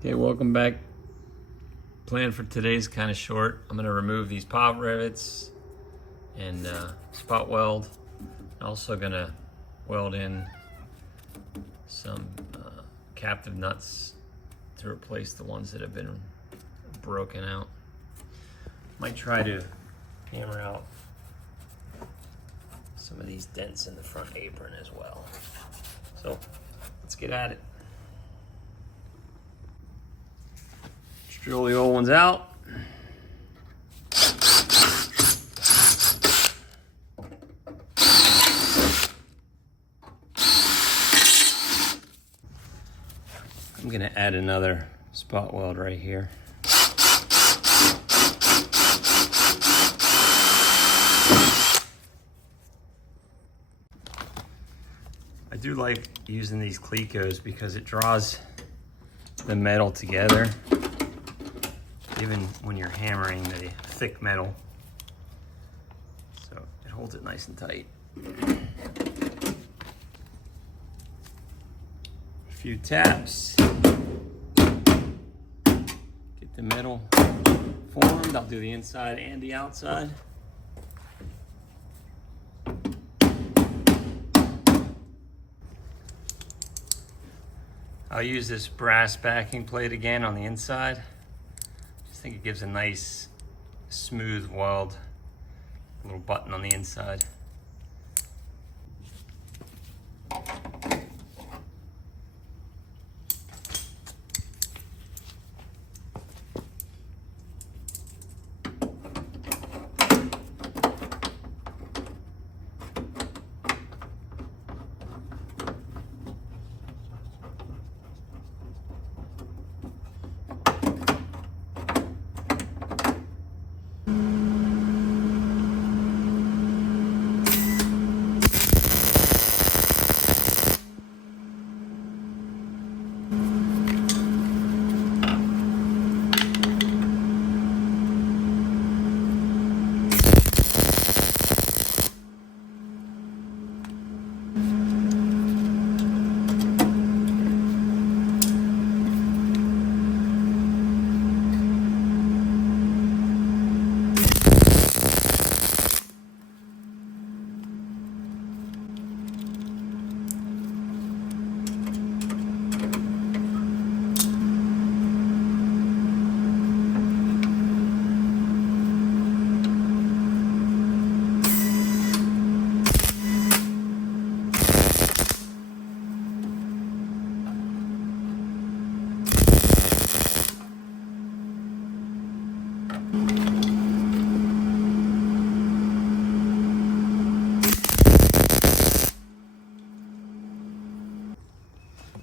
Okay, welcome back. Plan for today's kind of short. I'm gonna remove these pop rivets and spot weld. Also gonna weld in some captive nuts to replace the ones that have been broken out. Might try to hammer out some of these dents in the front apron as well. So let's get at it. Drill the old ones out. I'm gonna add another spot weld right here. I do like using these Clecos because it draws the metal together, even when you're hammering the thick metal. So it holds it nice and tight. A few taps. Get the metal formed. I'll do the inside and the outside. I'll use this brass backing plate again on the inside. I think it gives a nice smooth weld. A little button on the inside.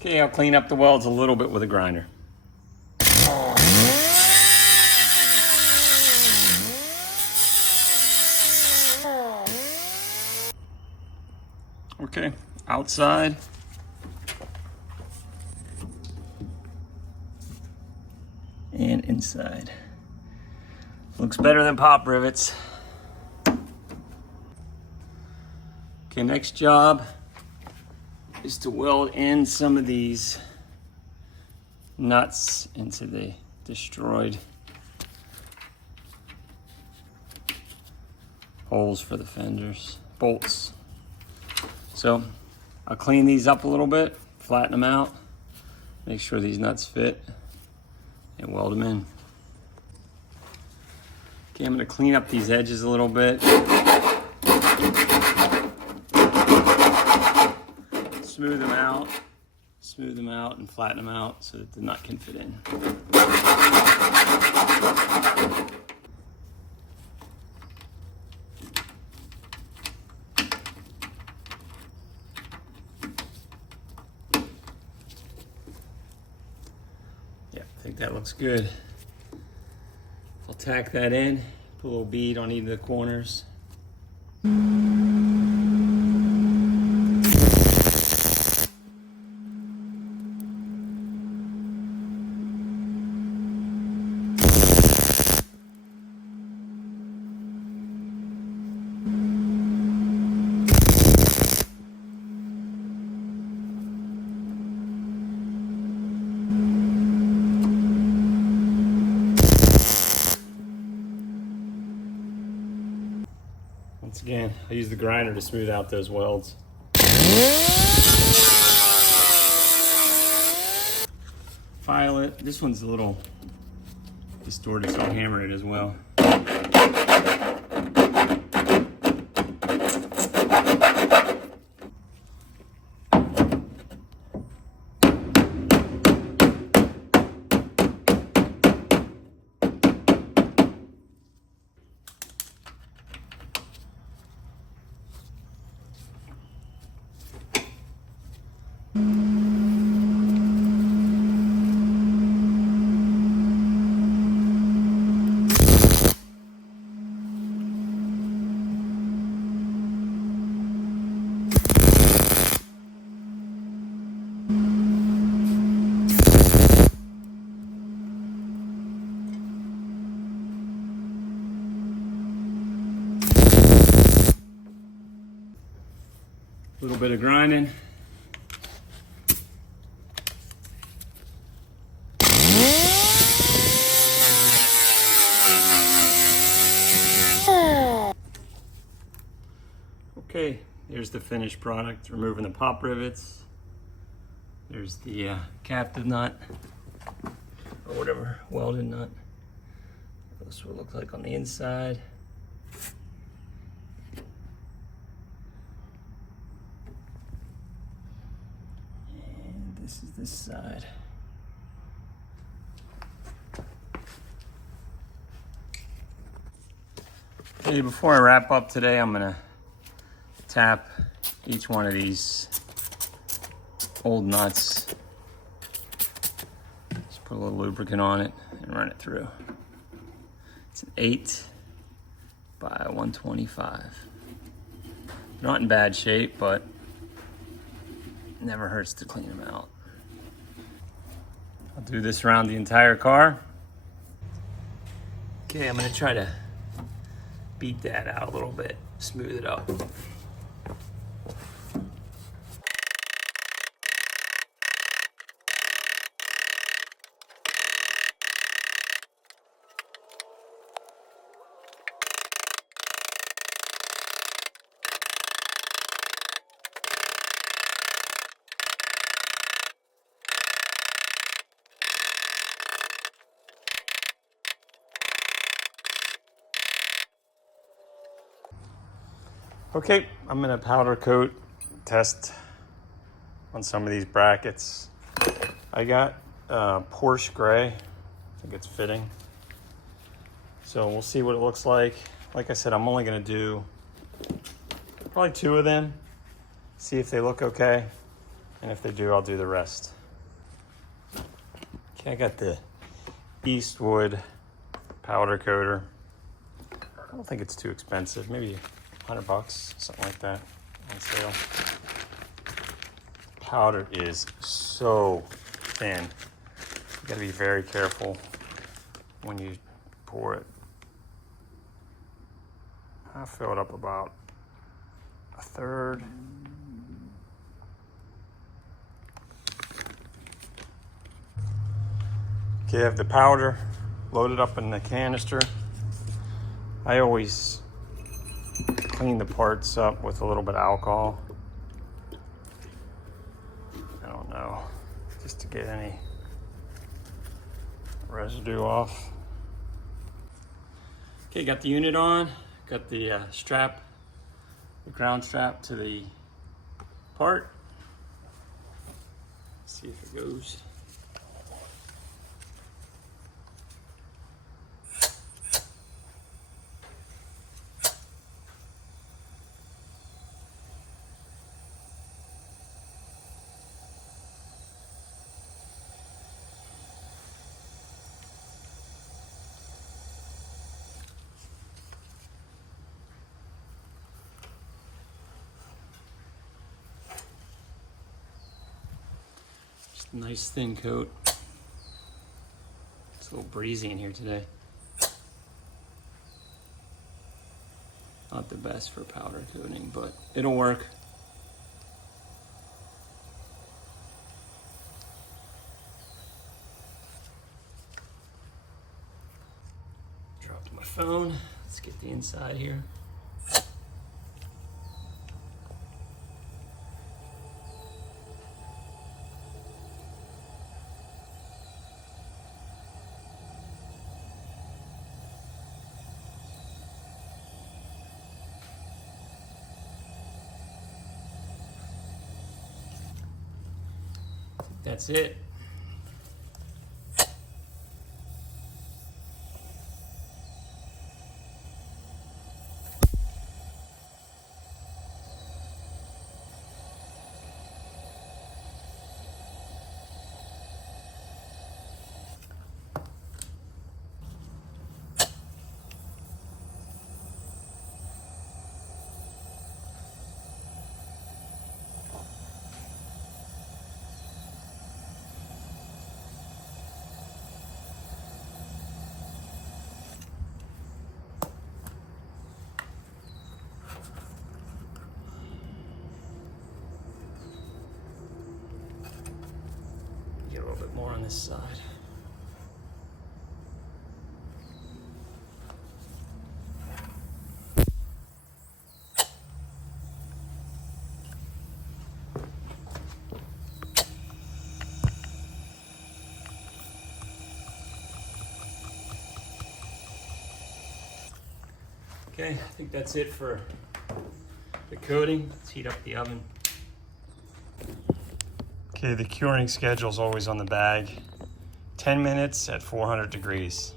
Okay, I'll clean up the welds a little bit with a grinder. Okay, outside. And inside. Looks better than pop rivets. Okay, next job is to weld in some of these nuts into the destroyed holes for the fenders, bolts. So I'll clean these up a little bit, flatten them out, make sure these nuts fit, and weld them in. Okay, I'm gonna clean up these edges a little bit. Smooth them out and flatten them out so that the nut can fit in. Yeah, I think that looks good. I'll tack that in, put a little bead on either of the corners. Again, I use the grinder to smooth out those welds. File it. This one's a little distorted, so I'll hammer it as well. A little bit of grinding. Okay, there's the finished product. Removing the pop rivets. There's the captive nut, or whatever, welded nut. This is what it looks like on the inside. And this is this side. Okay, before I wrap up today, I'm gonna tap each one of these old nuts. Just put a little lubricant on it and run it through. It's an 8 by 125. Not in bad shape, but it never hurts to clean them out. I'll do this around the entire car. Okay, I'm gonna try to beat that out a little bit, smooth it up. Okay, I'm gonna powder coat, test on some of these brackets. I got Porsche gray, I think it's fitting. So we'll see what it looks like. Like I said, I'm only gonna do probably 2 of them, see if they look okay. And if they do, I'll do the rest. Okay, I got the Eastwood powder coater. I don't think it's too expensive, maybe $100, something like that, on sale. Powder is so thin. You gotta be very careful when you pour it. I fill it up about 1/3. Okay, I have the powder loaded up in the canister. I always clean the parts up with a little bit of alcohol. I don't know, just to get any residue off. Okay, got the unit on, got the strap, the ground strap to the part. Let's see if it goes. Nice thin coat. It's a little breezy in here today. Not the best for powder coating, but it'll work. Dropped my phone. Let's get the inside here. that's it. Get a little bit more on this side. Okay, I think that's it for the coating. Let's heat up the oven. Okay, the curing schedule is always on the bag. 10 minutes at 400 degrees.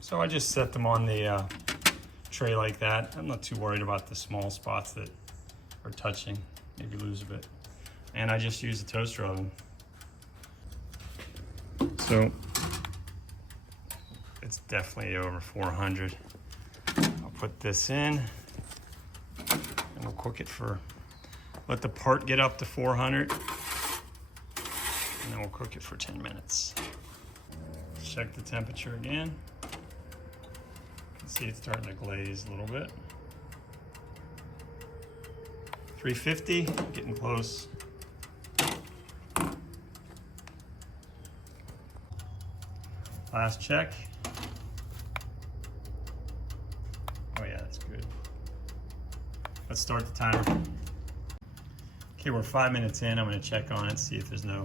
So I just set them on the tray like that. I'm not too worried about the small spots that are touching, maybe lose a bit. And I just use the toaster oven. So it's definitely over 400. I'll put this in and we'll cook it for, let the part get up to 400. And then we'll cook it for 10 minutes. Check the temperature again. You can see it's starting to glaze a little bit. 350, getting close. Last check. Oh yeah, that's good. Let's start the timer. Okay, we're 5 minutes in. I'm gonna check on it, see if there's no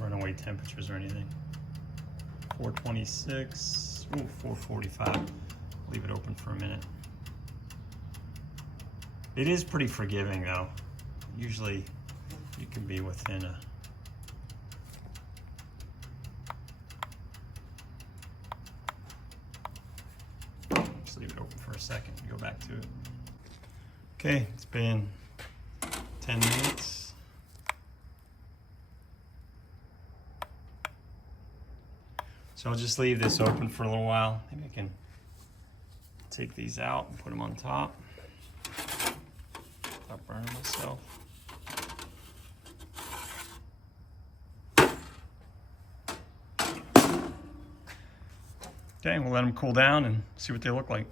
runaway temperatures or anything. 426, ooh, 445. Leave it open for a minute. It is pretty forgiving though. Usually you can be within a, just leave it open for a second and go back to it. Okay, it's been 10 minutes. So I'll just leave this open for a little while. Maybe I can take these out and put them on top without burning myself. Okay, we'll let them cool down and see what they look like.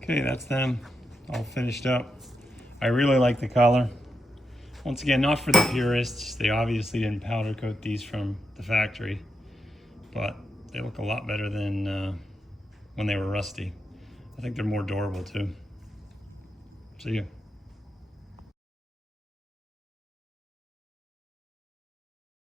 Okay, that's them all finished up. I really like the color. Once again, not for the purists. They obviously didn't powder coat these from the factory, but they look a lot better than when they were rusty. I think they're more durable too. See ya.